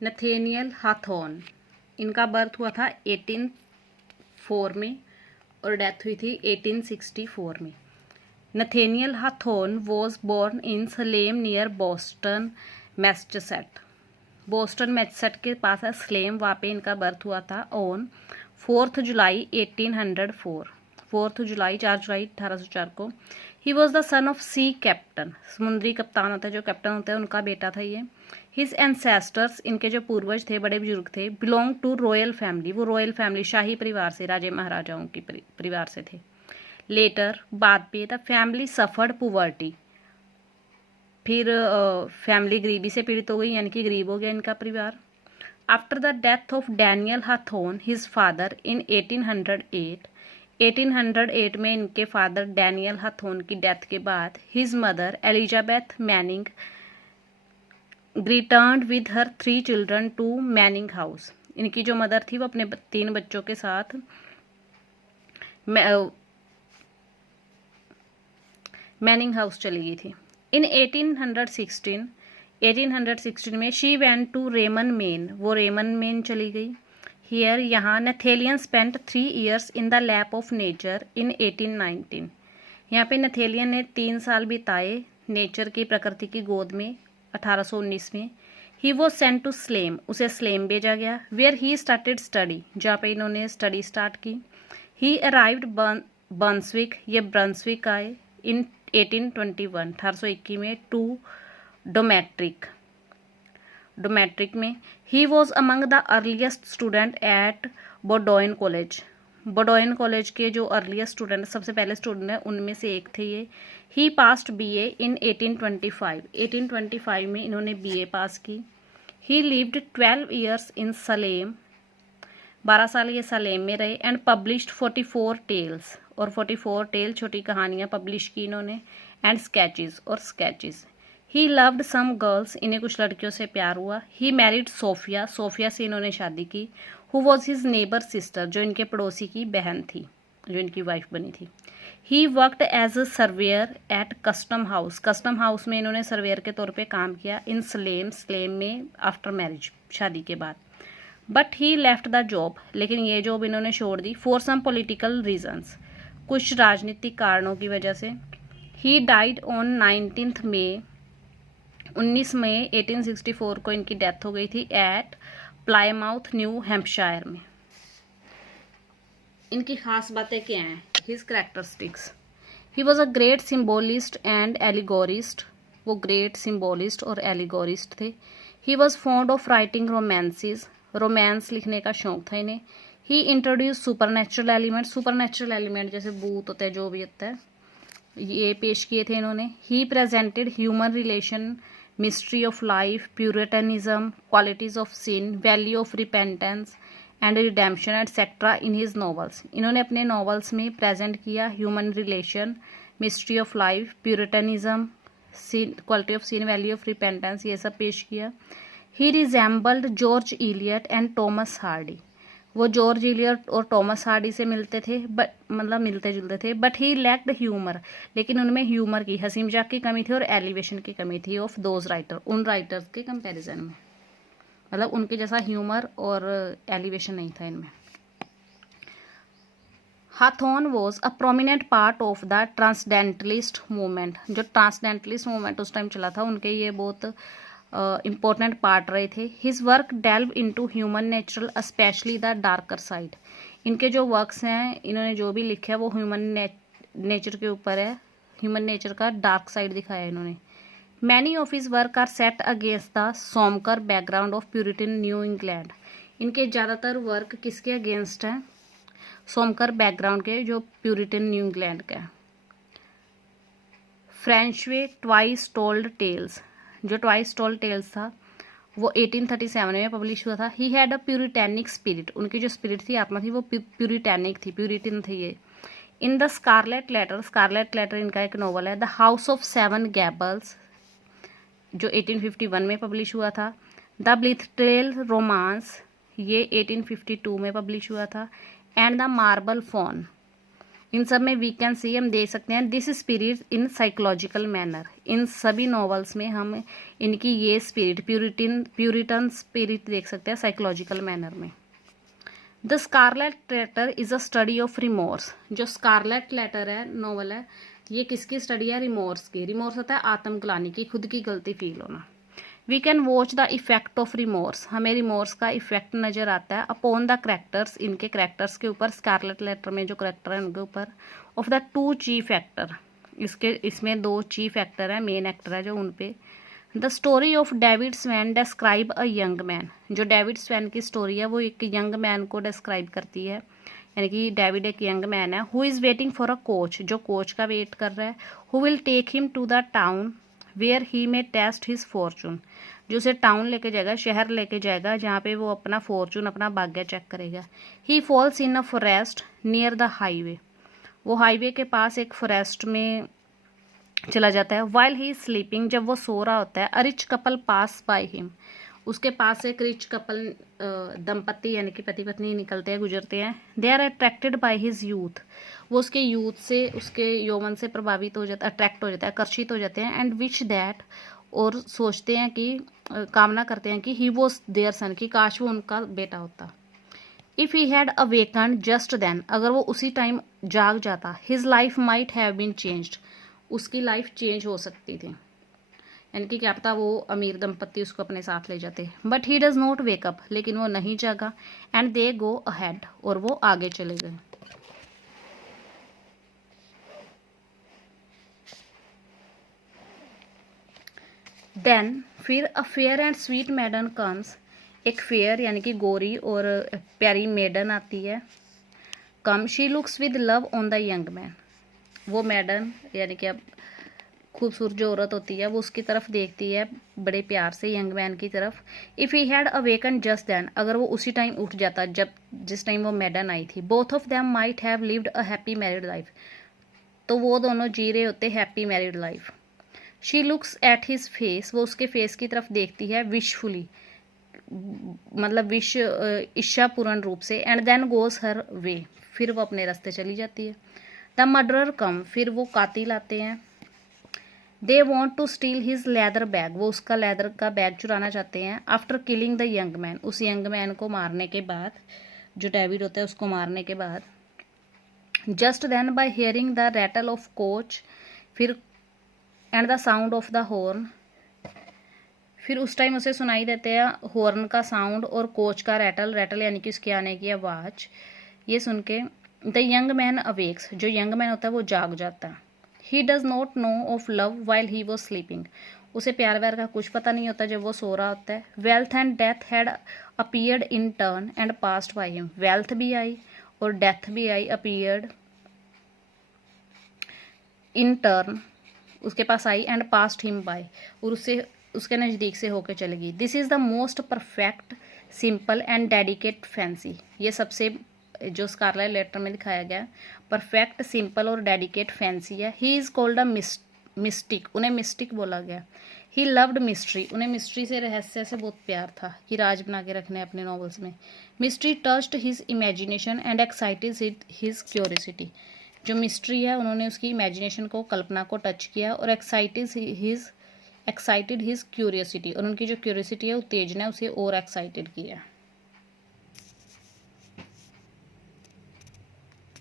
Nathaniel हाथॉर्न, इनका birth हुआ था 1804 में और डेथ हुई थी 1864 में। Nathaniel Hawthorne was born in Salem near Boston Massachusetts. Boston Massachusetts के पास है स्लेम, वहाँ पे इनका बर्थ हुआ था ऑन 4 जुलाई 1804, 4 जुलाई 4 जुलाई 1804 को। He was the son of sea captain, समुद्री कप्तान होता है, जो कैप्टन होता है उनका बेटा था ये। हिज एंसेस्टर्स, इनके जो पूर्वज थे, बड़े बुजुर्ग थे, बिलोंग टू रॉयल फैमिली, वो रॉयल फैमिली शाही परिवार से, राजे महाराजाओं की परिवार से थे। लेटर, बाद में, द फैमिली सफर्ड पुवर्टी, फिर फैमिली गरीबी से पीड़ित हो गई, यानी कि गरीब हो गया इनका परिवार। After the death of Daniel Hawthorne his father in 1808 में इनके फादर डैनियल हाथॉर्न की डेथ के बाद his mother Elizabeth Manning returned with her 3 children to Manning house. इनकी जो मदर थी वो अपने 3 बच्चों के साथ मैनिंग हाउस चली गई थी। इन 1816 में she went to Raymond Maine, वो रेमन मेन चली गई। हियर, यहाँ Nathaniel spent 3 years in the lap of nature in 1819। यहाँ पे नथेलियन ने 3 साल बिताए नेचर की, प्रकृति की गोद में 1819 में। He was sent to Salem, उसे स्लेम भेजा गया। वेयर ही स्टार्टेड स्टडी, जहाँ पे इन्होंने स्टडी स्टार्ट की। ही अराइव्ड बर्न्सविक, ये ब्रंसविक आए इन 1821 में टू डोमेट्रिक में। He was among the earliest student at Bowdoin College, Bowdoin College के जो अर्लीस्ट स्टूडेंट, सबसे पहले स्टूडेंट है, उनमें से एक थे ये। ही पास्ड BA इन 1825 में इन्होंने BA पास की। ही लिव्ड 12 ईयर्स इन सलेम, 12 साल ये सलेम में रहे। एंड पब्लिश्ड 44 टेल्स, और 44 टेल, छोटी कहानियाँ पब्लिश की इन्होंने। And sketches. He loved some girls, इन्हें कुछ लड़कियों से प्यार हुआ। ही मैरिड सोफिया, सोफिया से इन्होंने शादी की। Who was his neighbour sister, जो इनके पड़ोसी की बहन थी, जो इनकी वाइफ बनी थी। He worked as a surveyor at custom house में इन्होंने सर्वेयर के तौर पे काम किया। इन स्लेम में आफ्टर मैरिज, शादी के बाद। But he left the job, लेकिन ये जॉब इन्होंने छोड़ दी फॉर सम पॉलिटिकल रीजंस, कुछ राजनीतिक कारणों की वजह से। ही डाइड ऑन 19 मई 1864 को इनकी डेथ हो गई थी एट प्लायमाउथ, न्यू हैम्पशायर में। इनकी खास बातें क्या हैं? His characteristics, he was a great symbolist and allegorist, वो ग्रेट सिम्बोलिस्ट और एलिगोरिस्ट थे। He was fond of writing romances, romance लिखने का शौक था इन्हें। ही इंट्रोड्यूस सुपरनेचुरल एलिमेंट जैसे भूत होते हैं, जो भी होता है, ये पेश किए थे इन्होंने। He presented human relation, mystery of life, puritanism, qualities of sin, value of repentance and redemption etcetera in his novels. इन्होंने अपने नॉवेल्स में प्रेजेंट किया human relation, mystery of life, puritanism, quality of sin, value of repentance, ये सब पेश किया। He resembled George Eliot and Thomas Hardy, वो George Eliot और टॉमस हार्डी से मिलते थे, बट मतलब मिलते जुलते थे। बट ही लैक्ड ह्यूमर, लेकिन उनमें ह्यूमर की, हंसी मजाक की कमी थी और एलिवेशन की कमी थी ऑफ दोज राइटर, उन राइटर्स के कंपैरिजन में, मतलब उनके जैसा ह्यूमर और एलिवेशन नहीं था इनमें। Hawthorne was a prominent part of the transcendentalist movement, जो ट्रांसडेंटलिस्ट मूवमेंट उस टाइम चला था, उनके ये बहुत इम्पोर्टेंट पार्ट रहे थे। His work delve into human natural, specially the darker side. इनके जो वर्क्स हैं, इन्होंने जो भी लिखा है वो ह्यूमन नेचर के ऊपर है, ह्यूमन नेचर का डार्क साइड दिखाया है इन्होंने। Many of his work are set against the sombre background of Puritan New England. इनके ज़्यादातर वर्क किसके अगेंस्ट हैं? सोमकर बैकग्राउंड के, जो प्यूरिटन न्यू इंग्लैंड का है। फ्रेंचवे ट्वाइस टोल्ड टेल्स, जो ट्वाइस टोल्ड टेल्स था वो 1837 में पब्लिश हुआ था। ही हैड अ प्यूरिटैनिक स्पिरिट, उनकी जो स्पिरिट थी, आत्मा थी, वो प्यूरिटैनिक थी, प्यूरिटन थे ये। इन द स्कारलेट लेटर इनका एक नॉवल है। द हाउस ऑफ 7 गैबल्स, जो 1851 में पब्लिश हुआ था। द ब्लिथटेल रोमांस, ये 1852 में पब्लिश हुआ था। एंड द मार्बल फॉन, इन सब में वी कैन सी, हम देख सकते हैं this spirit in psychological manner. इन सभी नॉवेल्स में हम इनकी ये स्पिरिट प्यूरिटन स्पिरिट देख सकते हैं साइकोलॉजिकल मैनर में। The scarlet letter is a study of remorse. जो स्कारलेट लेटर है नॉवल है, ये किसकी स्टडी है? रिमोर्स की। रिमोर्स होता है आत्मग्लानि की, खुद की गलती फील होना। We can watch the effect of remorse. हमें रिमोर्स का इफेक्ट नजर आता है अपॉन द करेक्टर्स, इनके करेक्टर्स के ऊपर। स्कारलेट लेटर में जो करेक्टर है उनके ऊपर। Of the two chief actor, इसमें 2 चीफ एक्टर है, मेन एक्टर है जो उन पे। The story of David swan describe a young man. जो डेविड स्वैन की स्टोरी है वो एक यंग मैन को डिस्क्राइब करती है, यानी कि डेविड एक यंग मैन है। Who is waiting for a coach, जो कोच का वेट कर रहा है। Who will take him to the town where he may test his fortune, जो उसे टाउन लेके जाएगा, शहर लेके जाएगा जहाँ पे वो अपना फॉर्चून, अपना भाग्य चेक करेगा। He falls in a forest near the highway. वो हाईवे के पास एक फॉरेस्ट में चला जाता है। वाइल ही इज स्लीपिंग, जब वो सो रहा होता है। A rich couple pass by him, उसके पास एक रिच कपल दंपति यानी कि पति पत्नी निकलते हैं, गुजरते हैं। They are attracted by his youth, वो उसके यूथ से, उसके यौवन से प्रभावित हो जाता है, अट्रैक्ट हो जाता है, आकर्षित हो जाते हैं। एंड विच दैट, और सोचते हैं कि कामना करते हैं कि ही वॉज देयर सन, कि काश वो उनका बेटा होता। If he had awaken just then, अगर वो उसी टाइम जाग जाता। His life might have been changed, उसकी लाइफ चेंज हो सकती थी, यानी कि क्या पता वो अमीर दंपत्ति उसको अपने साथ ले जाते। But he does not wake up, लेकिन वो नहीं जागा। एंड दे गो अहेड, और वो आगे चले गए। देन फिर a fair and sweet maiden comes, एक फेयर यानी कि गोरी और प्यारी मेडन आती है। Come, she looks with love on the young man, वो मैडन यानी कि अब खूबसूरत जो औरत होती है वो उसकी तरफ देखती है बड़े प्यार से, यंग मैन की तरफ। If he had awaken just then, अगर वो उसी टाइम उठ जाता जब जिस टाइम वो मैडन आई थी। Both of them might have lived a happy married life, तो वो दोनों जी रहे होते happy married life. She looks at his face, वो उसके फेस की तरफ देखती है विशफुली, मतलब विश इच्छापूर्ण रूप से। एंड देन गोज हर वे, फिर वो अपने रास्ते चली जाती है। द मर्डरर कम, फिर वो कातिल आते हैं। They want to steal his leather bag, वो उसका लेदर का बैग चुराना चाहते हैं। After killing the young man, उस यंग मैन को मारने के बाद, जो डेविड होता है उसको मारने के बाद। Just then by hearing the rattle of coach, फिर and the sound of the horn, फिर उस टाइम उसे सुनाई देते हैं हॉर्न का साउंड और कोच का रैटल, रैटल यानी कि उसके आने की आवाज़। ये सुन के द यंग मैन अवेक्स, जो यंग मैन होता है वो जाग जाता है। He does not know of love while he was sleeping, उसे प्यार व्यार का कुछ पता नहीं होता जब वो सो रहा होता है। Wealth and death had appeared in turn and passed by him, wealth भी आई और डेथ भी आई, अपीयर्ड इन टर्न, उसके पास आई, एंड पास्ट हिम बाय, और उससे उसके नज़दीक से होकर चलेगी। This is the most perfect simple and dedicate fancy, ये सबसे जो स्कारलेट लेटर में दिखाया गया परफेक्ट, सिंपल और डेडिकेट फैंसी है। He is called a mistake, उन्हें मिस्टिक बोला गया। ही लव्ड मिस्ट्री, उन्हें मिस्ट्री से, रहस्य से बहुत प्यार था कि राज बना के रखने अपने नॉवेल्स में। Mystery touched his imagination and excited his curiosity, जो मिस्ट्री है उन्होंने उसकी इमेजिनेशन को, कल्पना को टच किया, और एक्साइटेड हिज क्यूरियोसिटी, और उनकी जो क्यूरियोसिटी है उत्तेजना उसे और एक्साइटेड किया।